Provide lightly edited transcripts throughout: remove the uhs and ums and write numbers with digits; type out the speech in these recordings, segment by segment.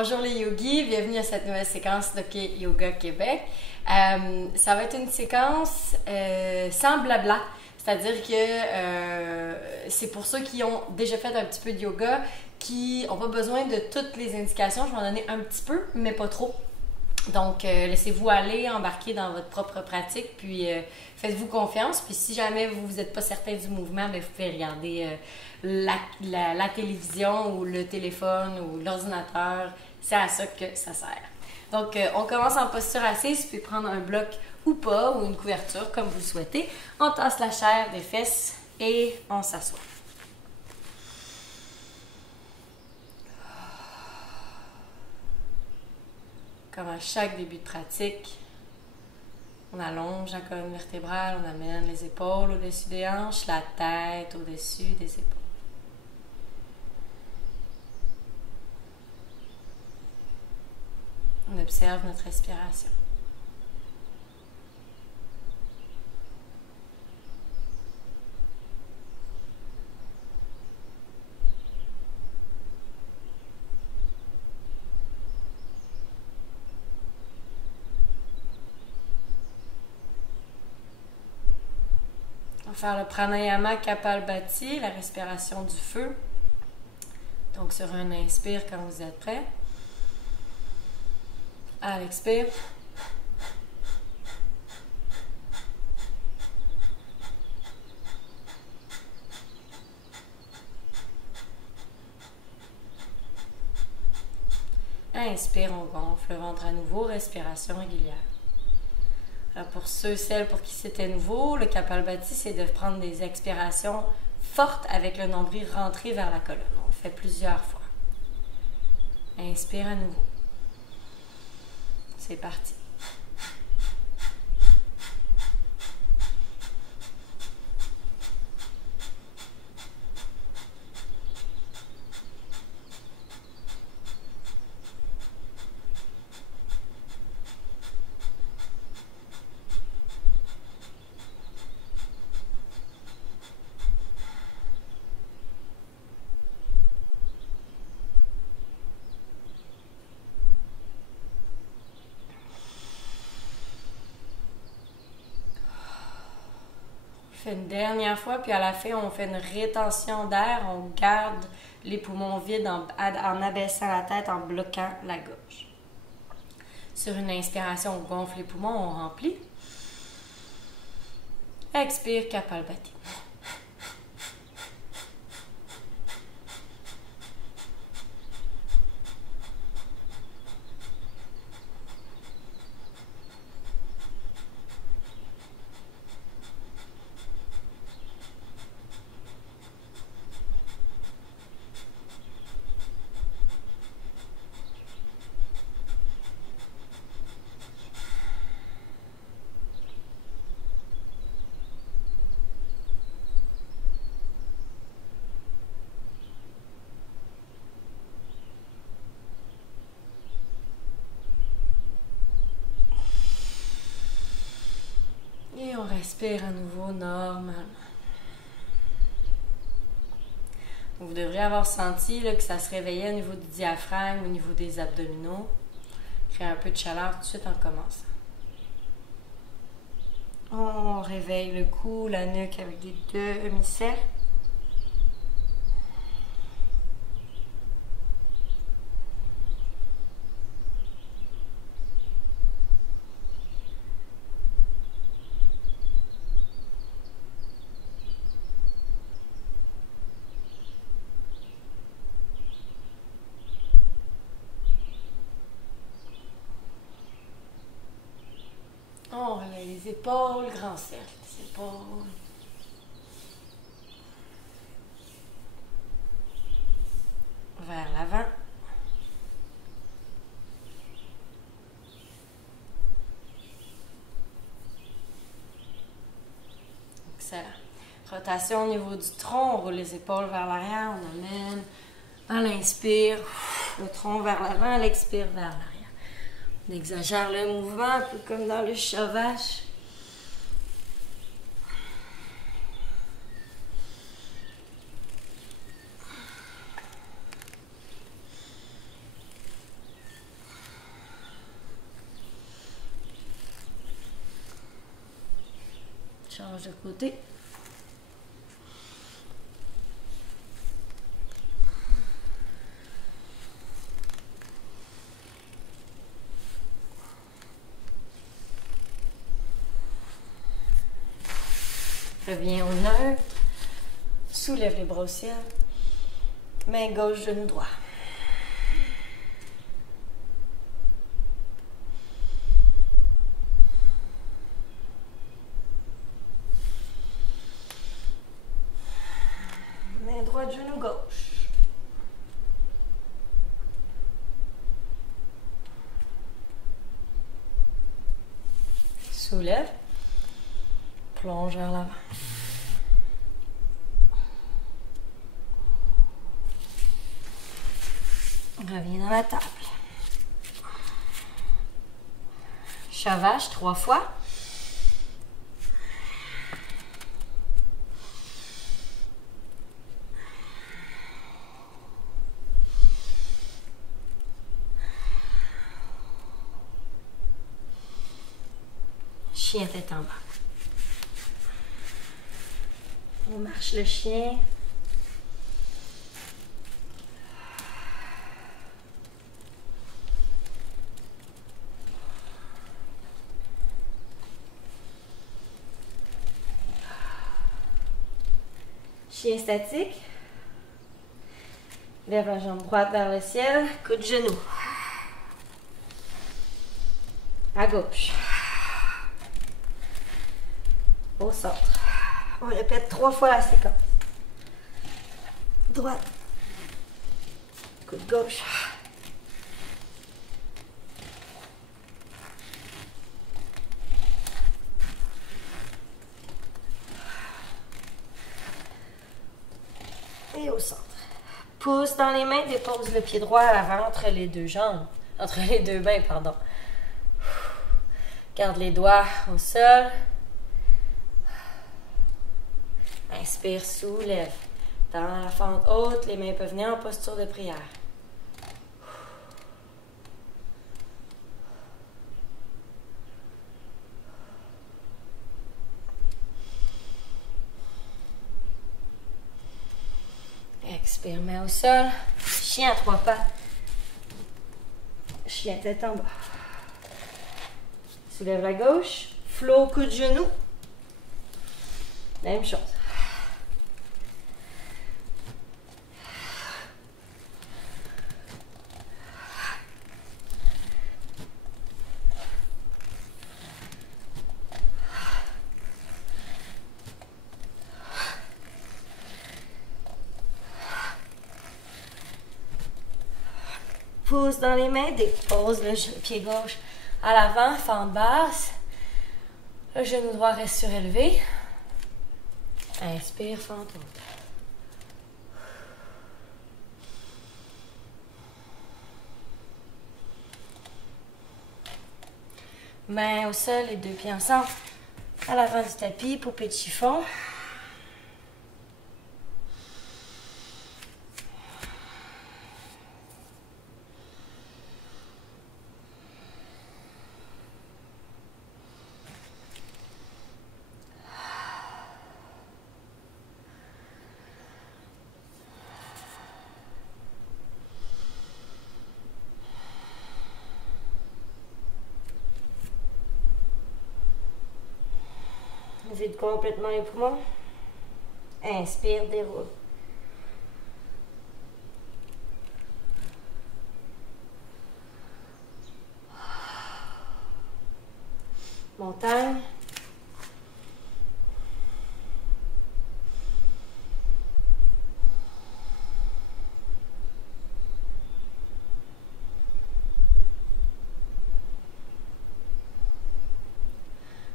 Bonjour les yogis, bienvenue à cette nouvelle séquence d'OK Yoga Québec. Ça va être une séquence sans blabla, c'est-à-dire que c'est pour ceux qui ont déjà fait un petit peu de yoga, qui n'ont pas besoin de toutes les indications. Je vais en donner un petit peu, mais pas trop. Donc, laissez-vous aller, embarquer dans votre propre pratique, puis faites-vous confiance. Puis si jamais vous n'êtes pas certain du mouvement, bien, vous pouvez regarder la télévision ou le téléphone ou l'ordinateur. C'est à ça que ça sert. Donc, on commence en posture assise, puis prendre un bloc ou pas, ou une couverture, comme vous le souhaitez. On tasse la chair des fesses et on s'assoit. Comme à chaque début de pratique, on allonge la colonne vertébrale, on amène les épaules au-dessus des hanches, la tête au-dessus des épaules. On observe notre respiration. On va faire le pranayama Kapalbhati, la respiration du feu. Donc sur un inspire quand vous êtes prêt. À l'expire. Inspire, on gonfle le ventre à nouveau, respiration régulière. Alors pour ceux et celles pour qui c'était nouveau, le Kapalbhati, c'est de prendre des expirations fortes avec le nombril rentré vers la colonne. On le fait plusieurs fois. Inspire à nouveau. C'est parti. On fait une dernière fois, puis à la fin, on fait une rétention d'air. On garde les poumons vides en abaissant la tête, en bloquant la gorge. Sur une inspiration, on gonfle les poumons, on remplit. Expire, Kapalbhati. Et on respire à nouveau normalement. Vous devriez avoir senti là, que ça se réveillait au niveau du diaphragme, au niveau des abdominaux. Créer un peu de chaleur tout de suite en commençant. On réveille le cou, la nuque avec les deux demi-cercles. On relève les épaules, grand cercle, les épaules. Vers l'avant. Excellent. Rotation au niveau du tronc, on roule les épaules vers l'arrière, on amène à l'inspire, le tronc vers l'avant, à l'expire vers l'arrière. On exagère le mouvement, un peu comme dans le chat vache. Change de côté. Reviens au neutre. Soulève les bras au ciel. Main gauche, genou droit. Main droite, genou gauche. Soulève. Plonge vers l'avant. Reviens dans la table. Chavage 3 fois. Chien tête en bas. On marche le chien. Chien statique. Lève la jambe droite vers le ciel. Coup de genou. À gauche. Au centre. On répète 3 fois la séquence. Droite. Coup de gauche. Et au centre. Pouce dans les mains, dépose le pied droit à l'avant entre les deux jambes. Entre les deux mains, pardon. Garde les doigts au sol. Inspire, soulève. Dans la fente haute, les mains peuvent venir en posture de prière. Expire, main au sol. Chien à 3 pattes. Chien tête en bas. Soulève la gauche. Flow, coup de genou. Même chose. Pouce dans les mains, dépose le pied gauche à l'avant, fente basse. Le genou droit reste surélevé. Inspire, fente haute. Main au sol, les deux pieds ensemble. À l'avant du tapis, poupée de chiffon. Vide complètement les poumons. Inspire, déroule. Montagne.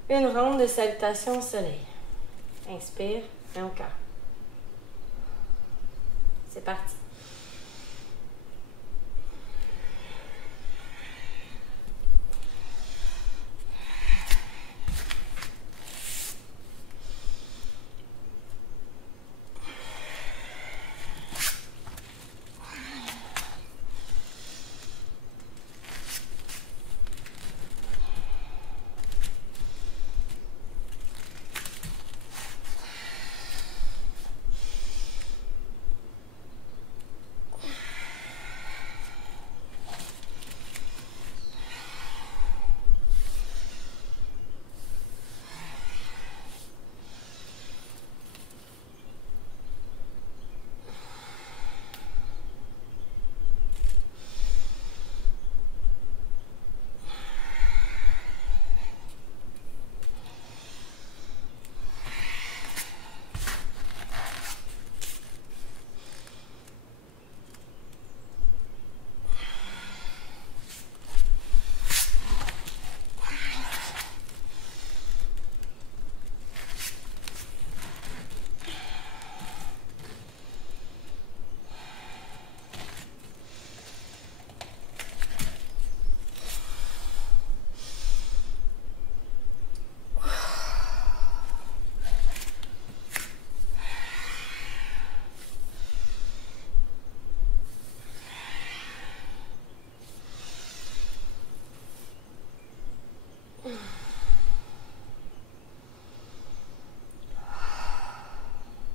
Une ronde de salutation au soleil. Inspire, main au cœur. C'est parti.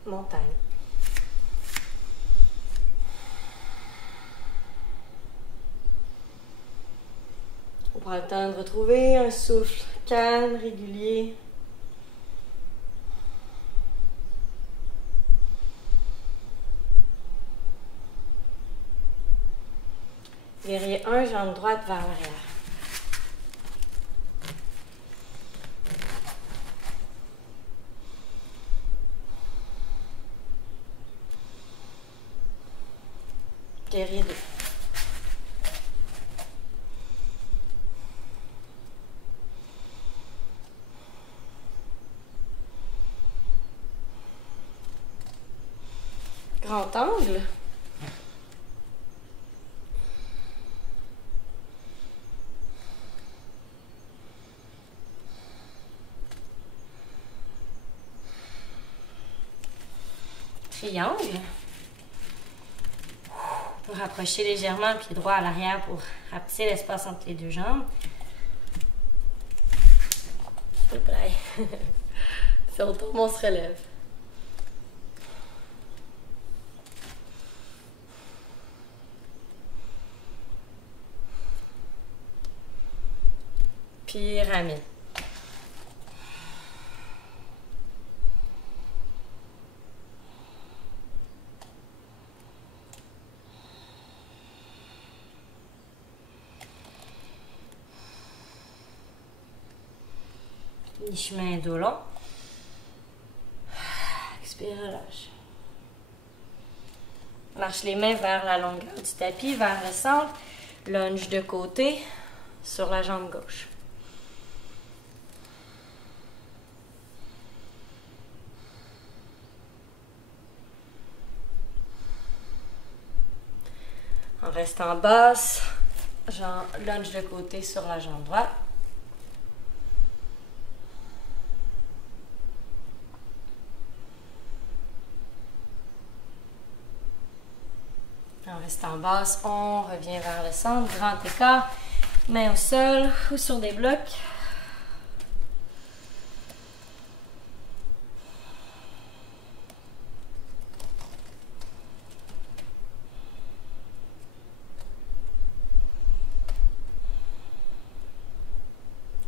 montagne. On prend le temps de retrouver un souffle calme, régulier. Guerrier 1, jambe droite vers l'arrière. Guerrier 2. Grand angle. Triangle. Pour rapprocher légèrement le pied droit à l'arrière pour rapetisser l'espace entre les deux jambes. Si on tombe, on se relève. Pyramide. Mi-chemin dos long. Expire, relâche. Marche les mains vers la longueur du tapis, vers le centre. Lunge de côté sur la jambe gauche. En restant basse, lunge de côté sur la jambe droite. En restant basse, on revient vers le centre, grand écart, main au sol ou sur des blocs.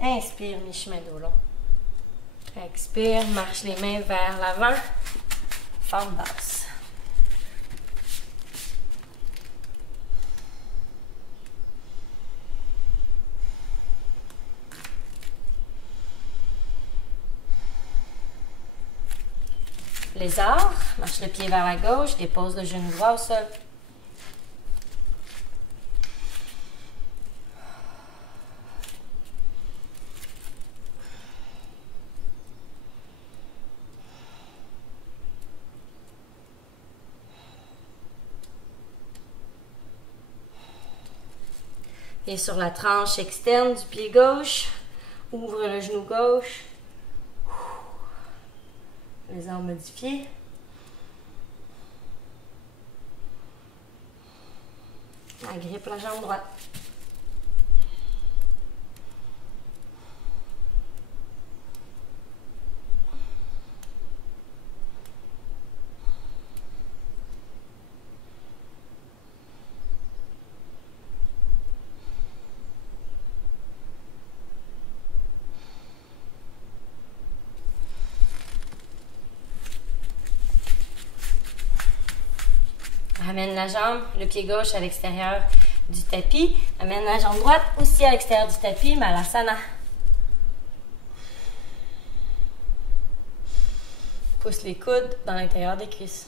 Inspire, mi-chemin dos long. Expire, marche les mains vers l'avant, forme basse. Lézard, marche le pied vers la gauche, dépose le genou droit au sol. Et sur la tranche externe du pied gauche, ouvre le genou gauche. Les armes modifiées. Agrippe la jambe droite. Amène la jambe, le pied gauche à l'extérieur du tapis. Amène la jambe droite aussi à l'extérieur du tapis, Malasana. Pousse les coudes dans l'intérieur des cuisses.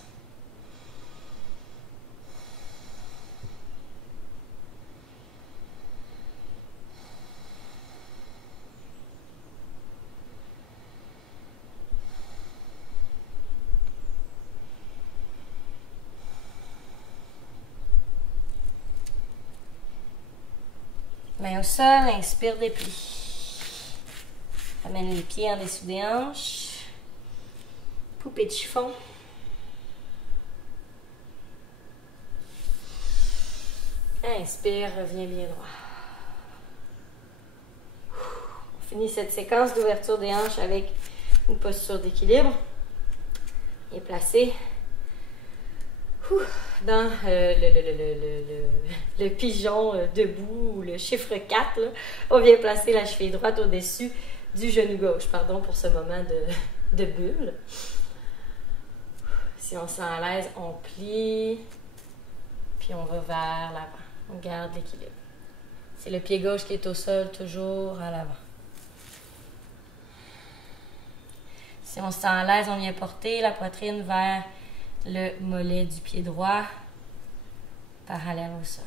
Main au sol, inspire, déplie. Amène les pieds en dessous des hanches. Poupée de chiffon. Inspire, reviens bien droit. On finit cette séquence d'ouverture des hanches avec une posture d'équilibre. Bien placé. Dans le pigeon debout ou le chiffre 4, là, on vient placer la cheville droite au-dessus du genou gauche, pardon pour ce moment de bulle. Si on se sent à l'aise, on plie, puis on va vers l'avant. On garde l'équilibre. C'est le pied gauche qui est au sol, toujours à l'avant. Si on se sent à l'aise, on vient porter la poitrine vers le mollet du pied droit, parallèle au sol.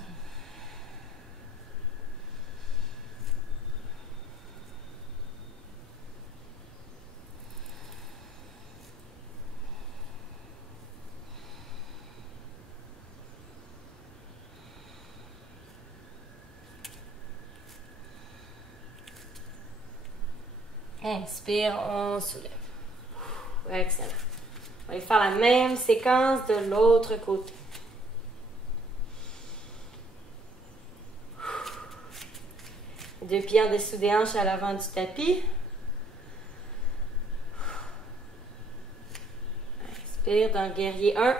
Inspire, on soulève. Excellent. On va aller faire la même séquence de l'autre côté. Deux pieds en dessous des hanches à l'avant du tapis. Inspire dans le guerrier 1.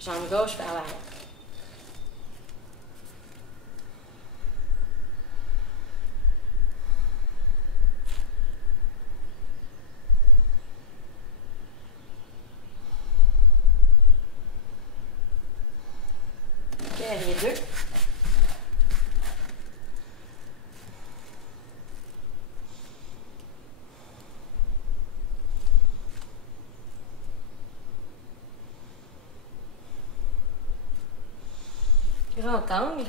Jambe gauche vers l'arrière. Guerrier 2. Grand angle.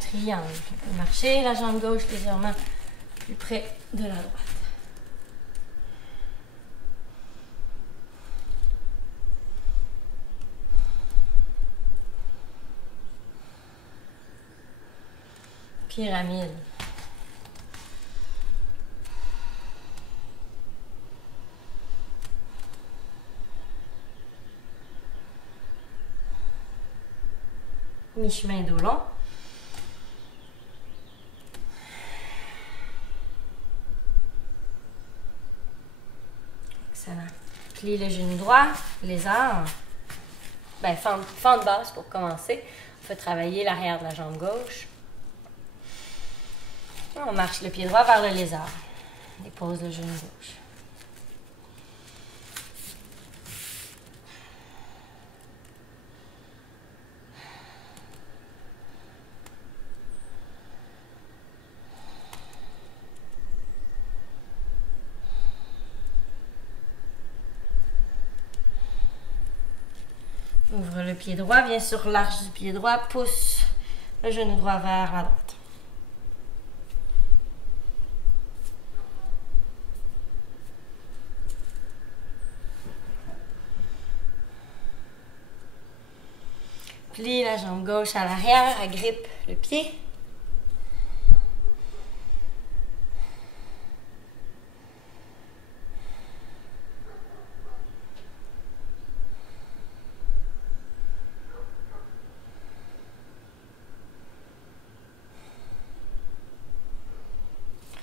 Triangle. On peut marcher la jambe gauche légèrement plus près de la droite. Pyramide. Mi-chemin dos long. Excellent. Plie le genou droit, les armes. Ben, fente basse pour commencer. On fait travailler l'arrière de la jambe gauche. On marche le pied droit vers le lézard. Dépose le genou gauche. Ouvre le pied droit, viens sur l'arche du pied droit, pousse le genou droit vers la droite. Plie la jambe gauche à l'arrière, agrippe le pied.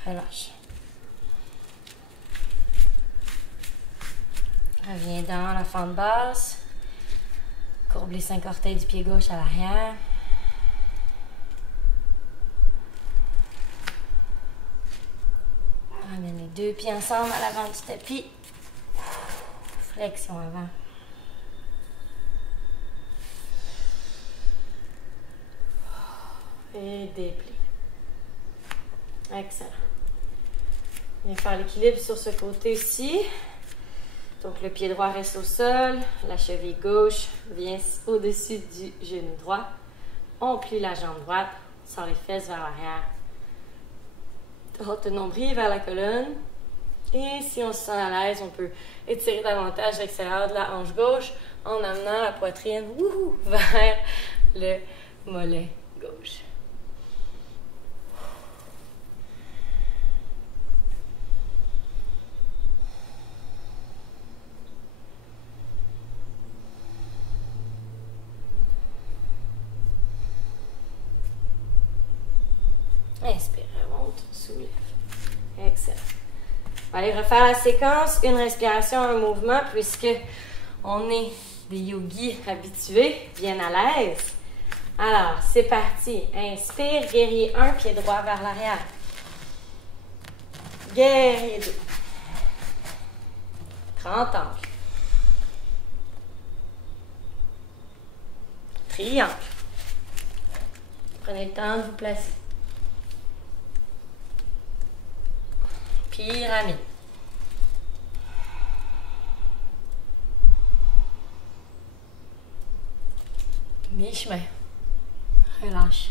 Relâche. Reviens dans la fente basse. Courbe les 5 orteils du pied gauche à l'arrière. Ramène les deux pieds ensemble à l'avant du tapis. Flexion avant. Et déplie. Excellent. Viens faire l'équilibre sur ce côté-ci. Donc, le pied droit reste au sol. La cheville gauche vient au-dessus du genou droit. On plie la jambe droite. On sort les fesses vers l'arrière. Droite le nombril vers la colonne. Et si on se sent à l'aise, on peut étirer davantage l'extérieur de la hanche gauche en amenant la poitrine vers le mollet gauche. Inspire, remonte, soulève. Excellent. On va aller refaire la séquence, une respiration, un mouvement, puisque on est des yogis habitués, bien à l'aise. Alors, c'est parti. Inspire, guerrier 1, pied droit vers l'arrière. Guerrier 2. 30 angles. Triangle. Prenez le temps de vous placer. Pyramide. Mi-chemin. Relâche.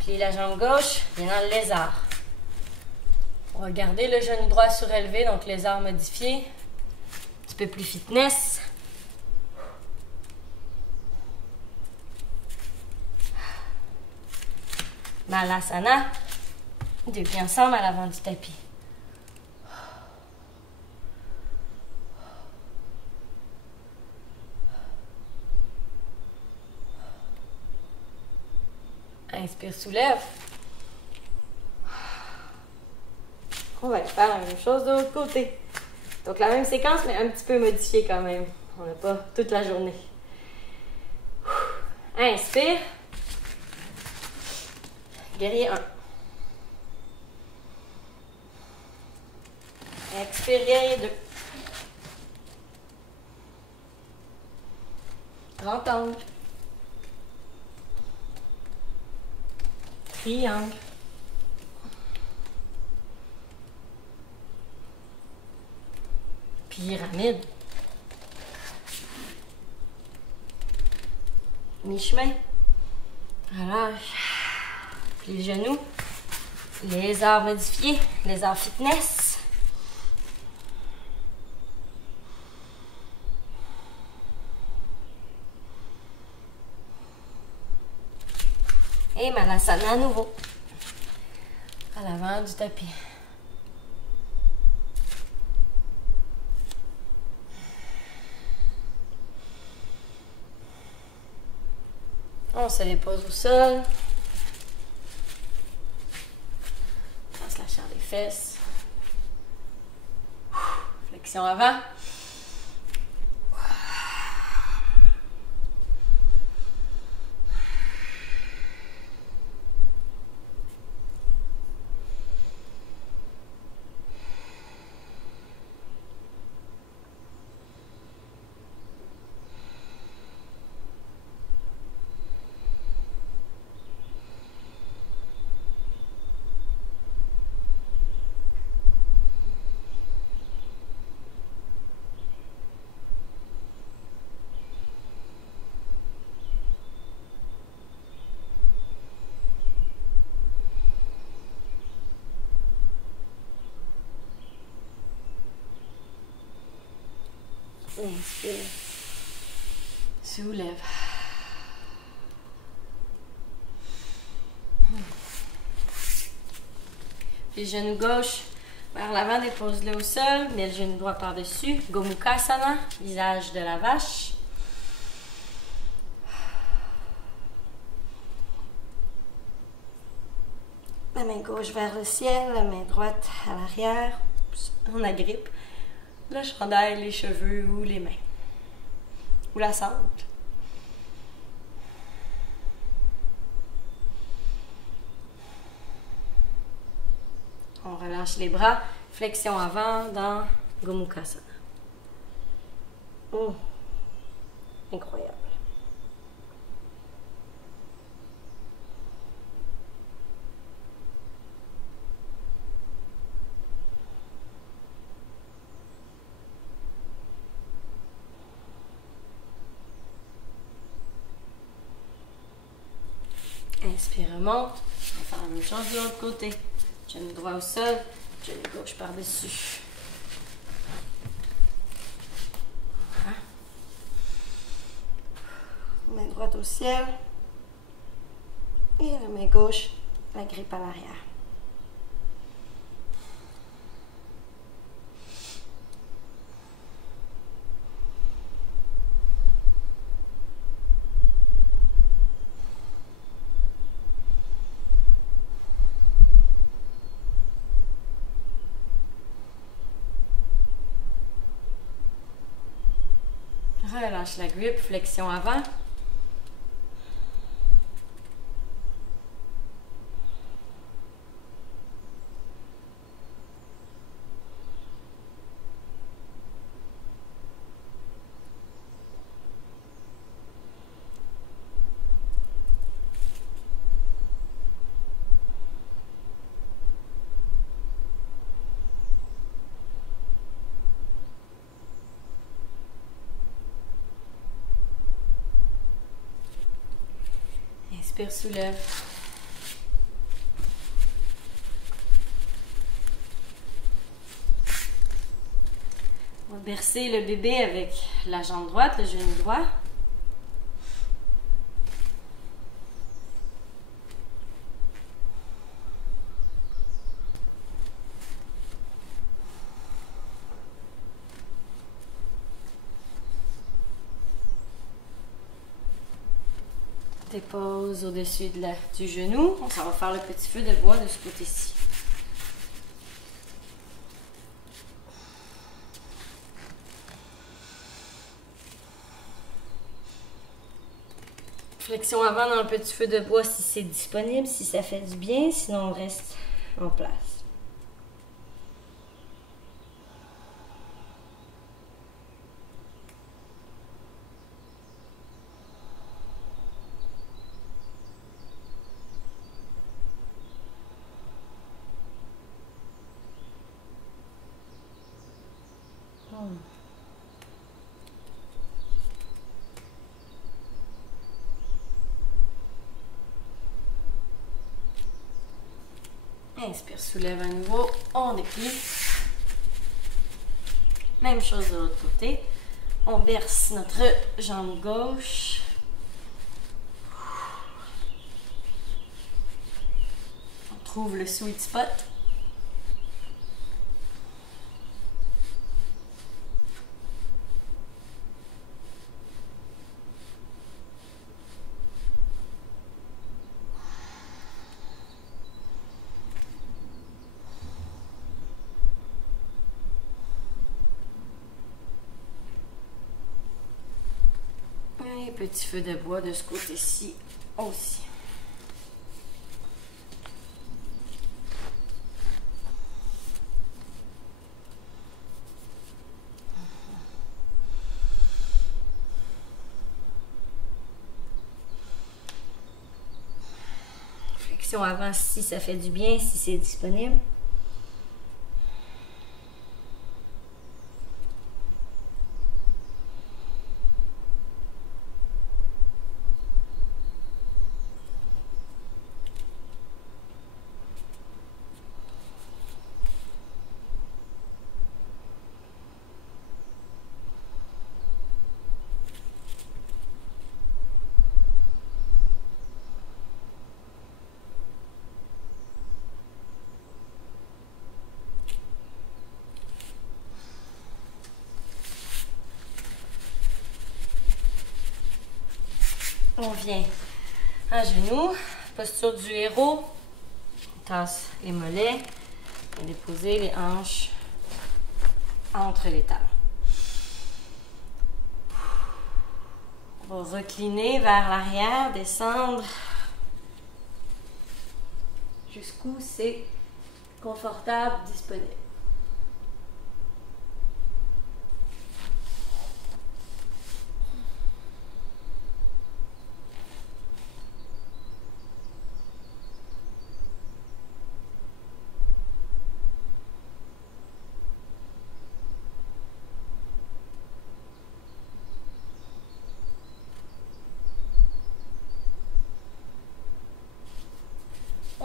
Plie la jambe gauche, viens dans le lézard. On va garder le genou droit surélevé, donc lézard modifié. Un petit peu plus fitness. Malasana. Deux pieds ensemble à l'avant du tapis. Inspire, soulève. On va faire la même chose de l'autre côté. Donc la même séquence, mais un petit peu modifiée quand même. On n'a pas toute la journée. Inspire. Guerrier 1. Expire, guerrier 2. 30 angles. Triangle. Pyramide. Mi-chemin. Relâche. Plie le genou. Lézard modifié. Lézard fitness. Et Malasana à nouveau. À l'avant du tapis. On se dépose au sol. Passe la chair des fesses. Flexion avant. Inspire. Soulève. Puis genou gauche vers l'avant, dépose-le au sol. Mets le genou droit par-dessus. Gomukhasana, visage de la vache. La main gauche vers le ciel, la main droite à l'arrière. On agrippe le chandail, les cheveux ou les mains. Ou la sangle. On relâche les bras. Flexion avant dans Gomukhasana. Incroyable. Inspire, remonte. On va faire la même chose de l'autre côté. Genou droit au sol, genou gauche par-dessus. Voilà. Main droite au ciel. Et la main gauche, la grippe à l'arrière. Relâche la grippe, flexion avant. Inspire, soulève. On va bercer le bébé avec la jambe droite, le genou droit. Dépose au-dessus du genou. On va faire le petit feu de bois de ce côté-ci. Flexion avant dans le petit feu de bois si c'est disponible, si ça fait du bien, sinon on reste en place. Inspire, soulève à nouveau, on déplie. Même chose de l'autre côté. On berce notre jambe gauche. On trouve le sweet spot. Et petit feu de bois de ce côté-ci aussi. Flexion avant si ça fait du bien, si c'est disponible. On vient à genoux, posture du héros. On tasse les mollets et déposer les hanches entre les talons. On va recliner vers l'arrière, descendre jusqu'où c'est confortable, disponible.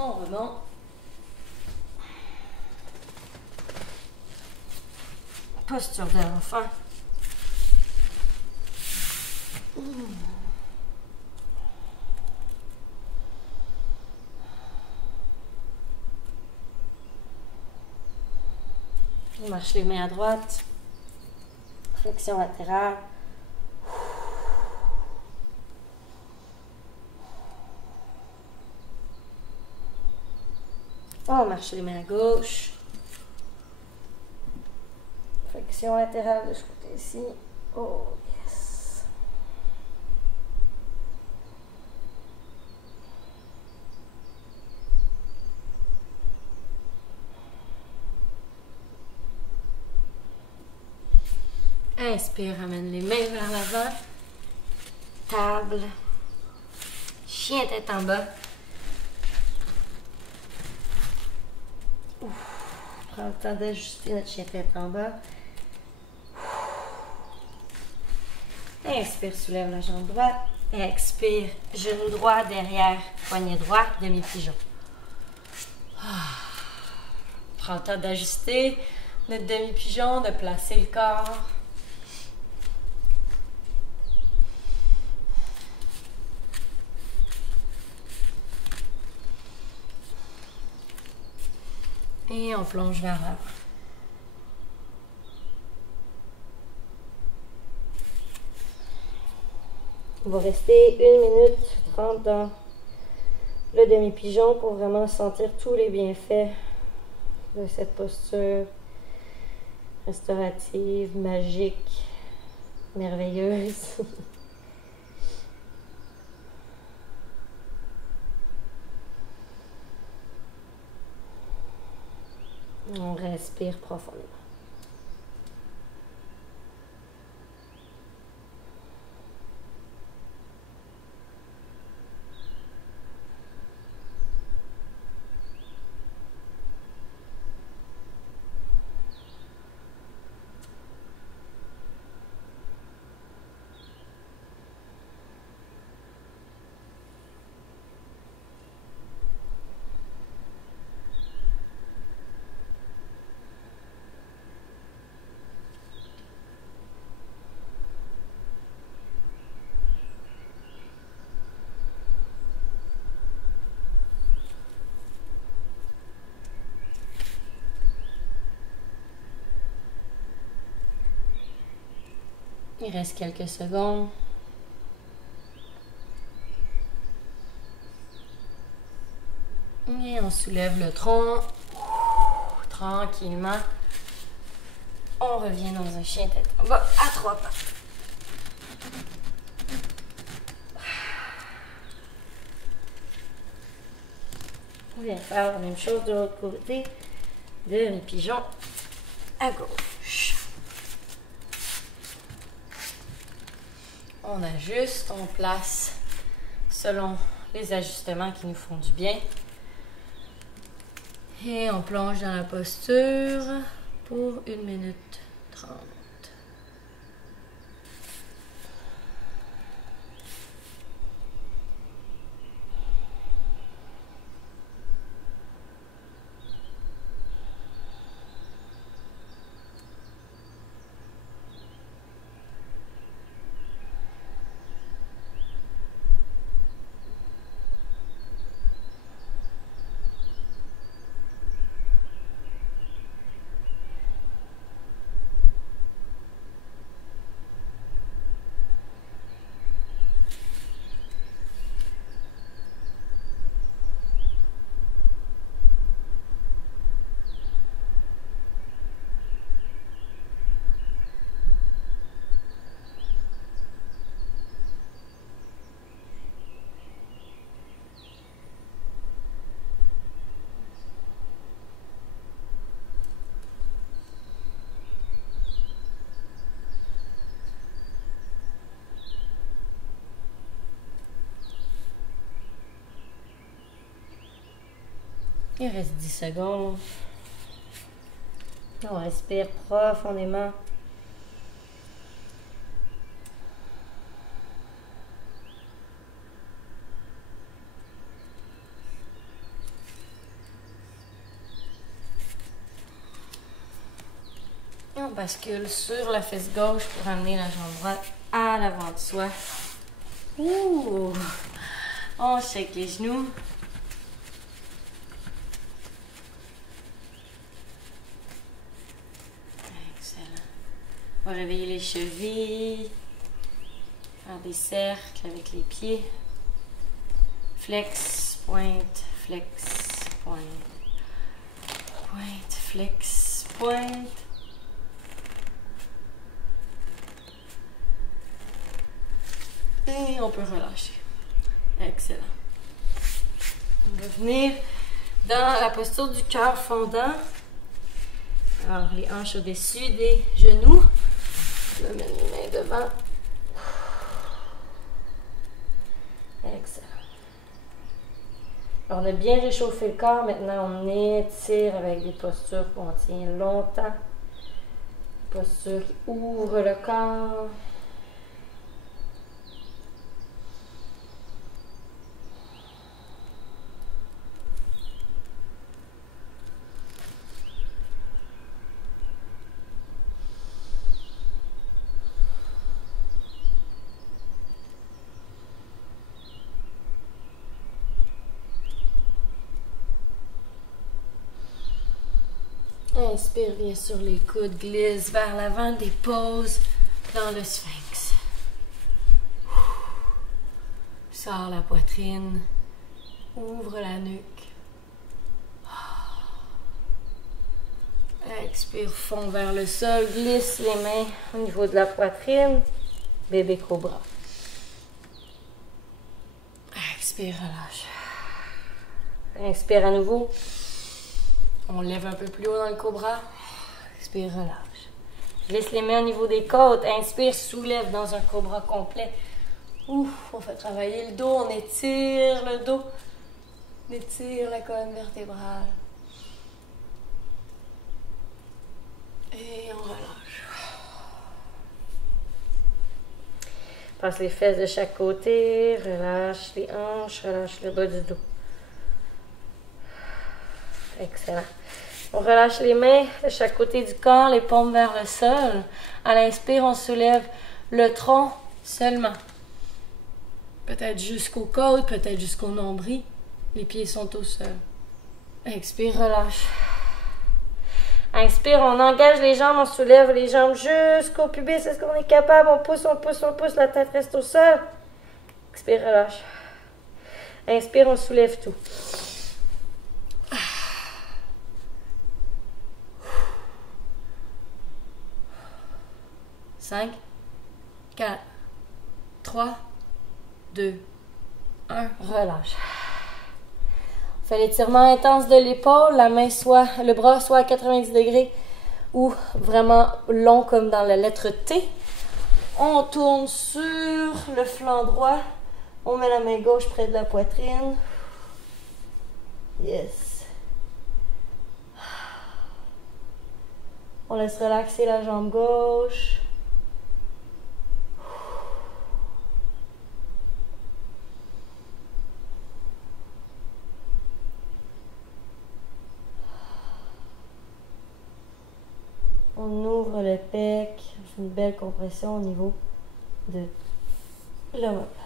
On remonte. Posture de l'enfant. On marche les mains à droite. Flexion latérale. On marche les mains à gauche. Flexion latérale de ce côté-ci. Oh, yes. Inspire, ramène les mains vers l'avant. Table. Chien tête en bas. Prends le temps d'ajuster notre chien tête en bas. Inspire, soulève la jambe droite. Expire, genou droit derrière, poignet droit, demi-pigeon. Prends le temps d'ajuster notre demi-pigeon, de placer le corps. Et on plonge vers l'avant. On va rester 1 minute 30 dans le demi-pigeon pour vraiment sentir tous les bienfaits de cette posture restaurative, magique, merveilleuse. On respire profondément. Il reste quelques secondes. Et on soulève le tronc. Tranquillement. On revient dans un chien tête en bas à 3 pattes. On vient faire la même chose de l'autre côté. Demi-pigeon à gauche. On ajuste, on place selon les ajustements qui nous font du bien. Et on plonge dans la posture pour 1 minute 30. Il reste 10 secondes. On respire profondément. Et on bascule sur la fesse gauche pour amener la jambe droite à l'avant de soi. Ouh! On shake les genoux. On va réveiller les chevilles, faire des cercles avec les pieds, flex, pointe, pointe, flex, pointe. Et on peut relâcher. Excellent. On va venir dans la posture du cœur fondant. Alors, les hanches au-dessus des genoux. Je me mets mes mains devant. Excellent. Alors, on a bien réchauffé le corps. Maintenant, on étire avec des postures qu'on tient longtemps. Posture qui ouvre le corps. Inspire bien sûr les coudes, glisse vers l'avant, dépose dans le sphinx. Sors la poitrine, ouvre la nuque. Expire, fond vers le sol, glisse les mains au niveau de la poitrine, bébé cobra. Expire, relâche. Inspire à nouveau. On lève un peu plus haut dans le cobra. Expire, relâche. Glisse les mains au niveau des côtes. Inspire, soulève dans un cobra complet. Ouf, on fait travailler le dos. On étire le dos. On étire la colonne vertébrale. Et on relâche. Passe les fesses de chaque côté. Relâche les hanches. Relâche le bas du dos. Excellent. On relâche les mains de chaque côté du corps, les paumes vers le sol. À l'inspire, on soulève le tronc seulement. Peut-être jusqu'aux côtes, peut-être jusqu'au nombril. Les pieds sont au sol. Expire, relâche. Inspire, on engage les jambes, on soulève les jambes jusqu'au pubis. Est-ce qu'on est capable? On pousse, on pousse, on pousse. La tête reste au sol. Expire, relâche. Inspire, on soulève tout. 5, 4, 3, 2, 1, relâche. On fait l'étirement intense de l'épaule, le bras soit à 90 degrés ou vraiment long comme dans la lettre T. On tourne sur le flanc droit. On met la main gauche près de la poitrine. Yes. On laisse relaxer la jambe gauche. On ouvre le pec, on fait une belle compression au niveau de l'omoplate.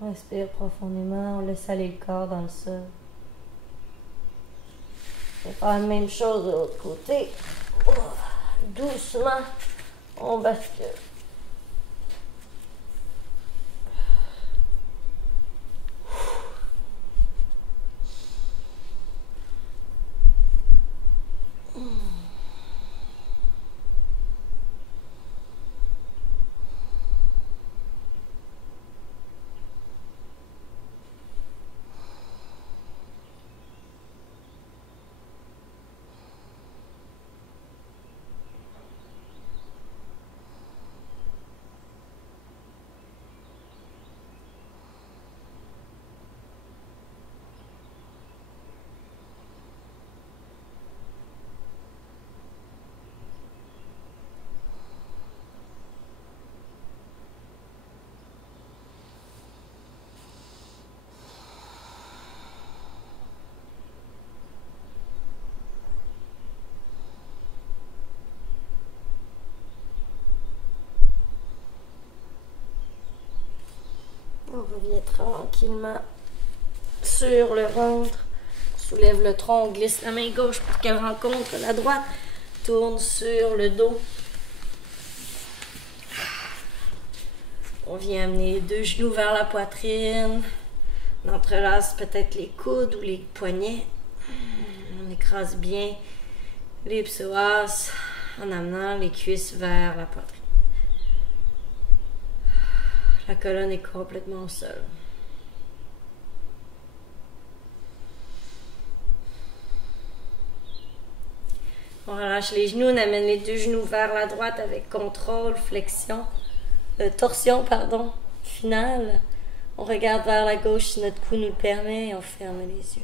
On respire profondément, on laisse aller le corps dans le sol. On va faire la même chose de l'autre côté. Doucement, on bascule. On revient tranquillement sur le ventre. On soulève le tronc, on glisse la main gauche pour qu'elle rencontre la droite. Tourne sur le dos. On vient amener les deux genoux vers la poitrine. On entrelace peut-être les coudes ou les poignets. On écrase bien les psoas, en amenant les cuisses vers la poitrine. La colonne est complètement au sol. On relâche les genoux, on amène les deux genoux vers la droite avec contrôle, flexion, torsion, pardon, finale. On regarde vers la gauche si notre cou nous le permet et on ferme les yeux.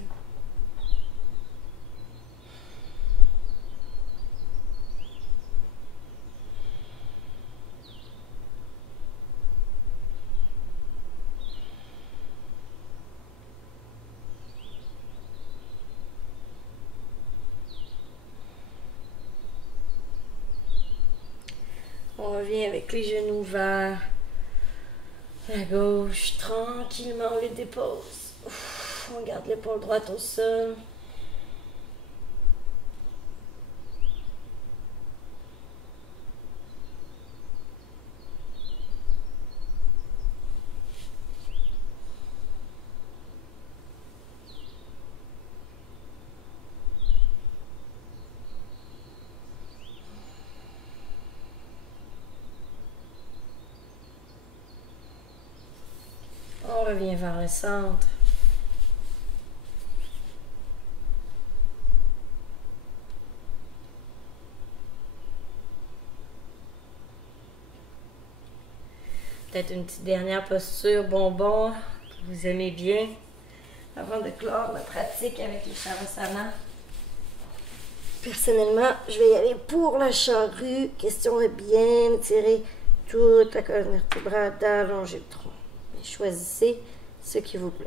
On revient avec les genoux vers la gauche, tranquillement, on les dépose. On garde l'épaule droite au sol. On revient vers le centre. Peut-être une petite dernière posture bonbon que vous aimez bien avant de clore la pratique avec le Shavasana. Personnellement, je vais y aller pour la charrue. Question de bien étirer toute la colonne vertébrale, d'allonger le tronc. Et choisissez ce qui vous plaît.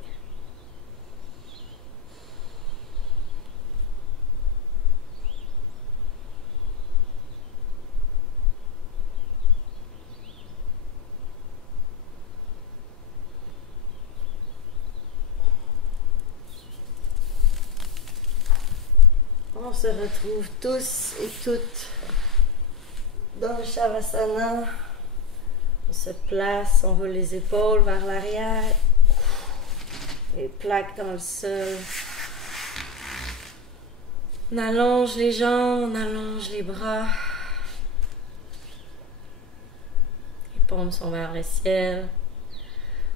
On se retrouve tous et toutes dans le Shavasana. On se place, on roule les épaules vers l'arrière, les plaques dans le sol. On allonge les jambes, on allonge les bras. Les paumes sont vers le ciel.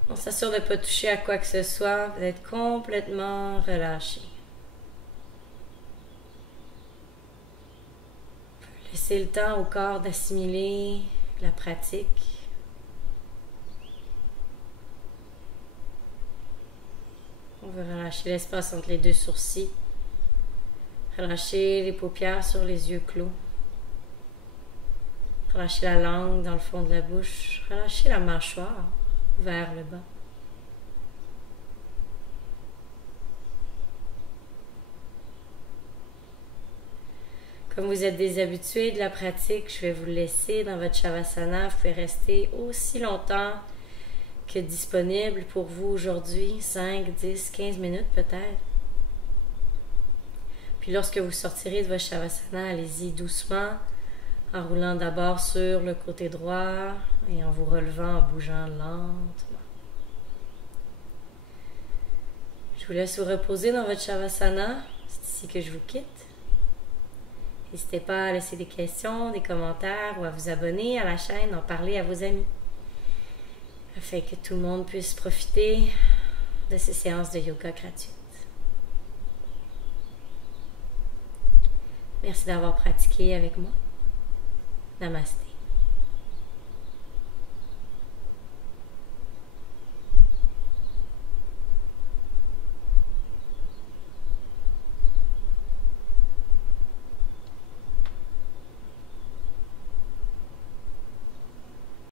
On s'assure de ne pas toucher à quoi que ce soit, d'être complètement relâché. Laissez le temps au corps d'assimiler la pratique. On veut relâcher l'espace entre les deux sourcils. Relâcher les paupières sur les yeux clos. Relâcher la langue dans le fond de la bouche. Relâcher la mâchoire vers le bas. Comme vous êtes des habitués de la pratique, je vais vous laisser dans votre Shavasana. Vous pouvez rester aussi longtemps que disponible pour vous aujourd'hui, 5, 10, 15 minutes peut-être. Puis lorsque vous sortirez de votre Shavasana, allez-y doucement, en roulant d'abord sur le côté droit et en vous relevant, en bougeant lentement. Je vous laisse vous reposer dans votre Shavasana. C'est ici que je vous quitte. N'hésitez pas à laisser des questions, des commentaires ou à vous abonner à la chaîne, en parler à vos amis, afin que tout le monde puisse profiter de ces séances de yoga gratuites. Merci d'avoir pratiqué avec moi. Namasté.